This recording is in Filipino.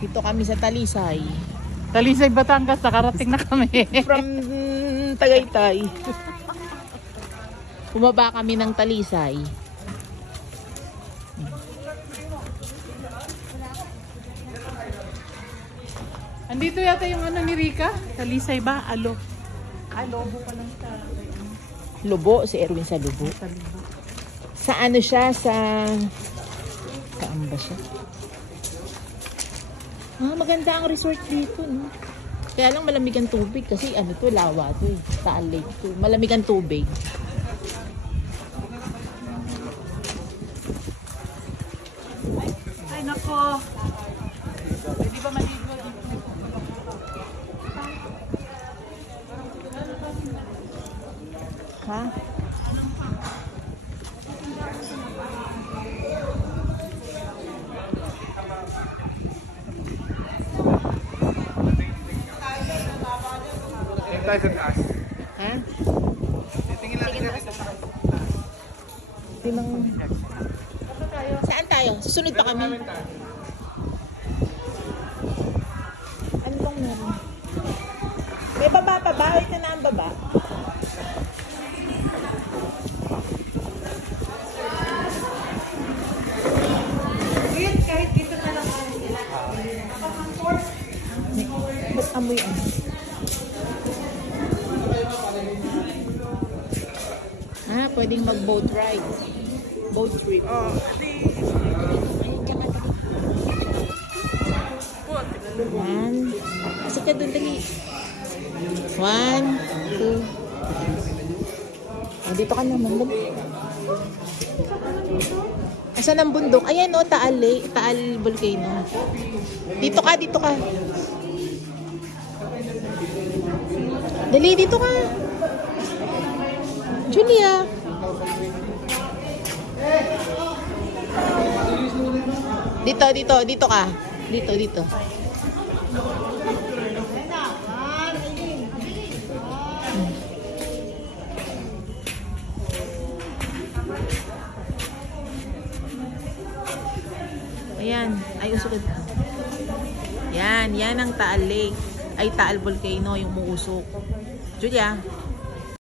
Dito kami sa Talisay. Talisay, Batangas, nakarating na kami. From Tagaytay. Bumaba kami ng Talisay. Andito yata yung ano ni Rika. Talisay ba? Alo. Lobo pa lang siya. Lubo, si Erwin sa Lubo. Sa ano siya? Saan ba siya? Maganda ang resort dito, no? Kaya lang malamig ang tubig kasi ano to, lawa to eh. Taal Lake to. Malamig ang tubig. Ay, nako. Pwede ba maligo? Ha? Tayo sa taas. Ha? Tingin natin dito. Saan tayo? Susunod pa kami. Ano bang meron? May baba pa ba? Ito na ang baba. Kahit dito na lang kami sila. Ba't amoy ano? Pwedeng mag-boat ride. Boat trip. Oh, One. Kasi ka doon dali. 1, 2. Dito ka naman. Asan ang bundok? Ayan o, Taal Volcano. Dito ka. Dali, dito ka. Julia. Dito ka. Dito. Ayan. Ay, usok ito. Yan ang Taal Lake. Ay, Taal Volcano, yung umuusok. Julia.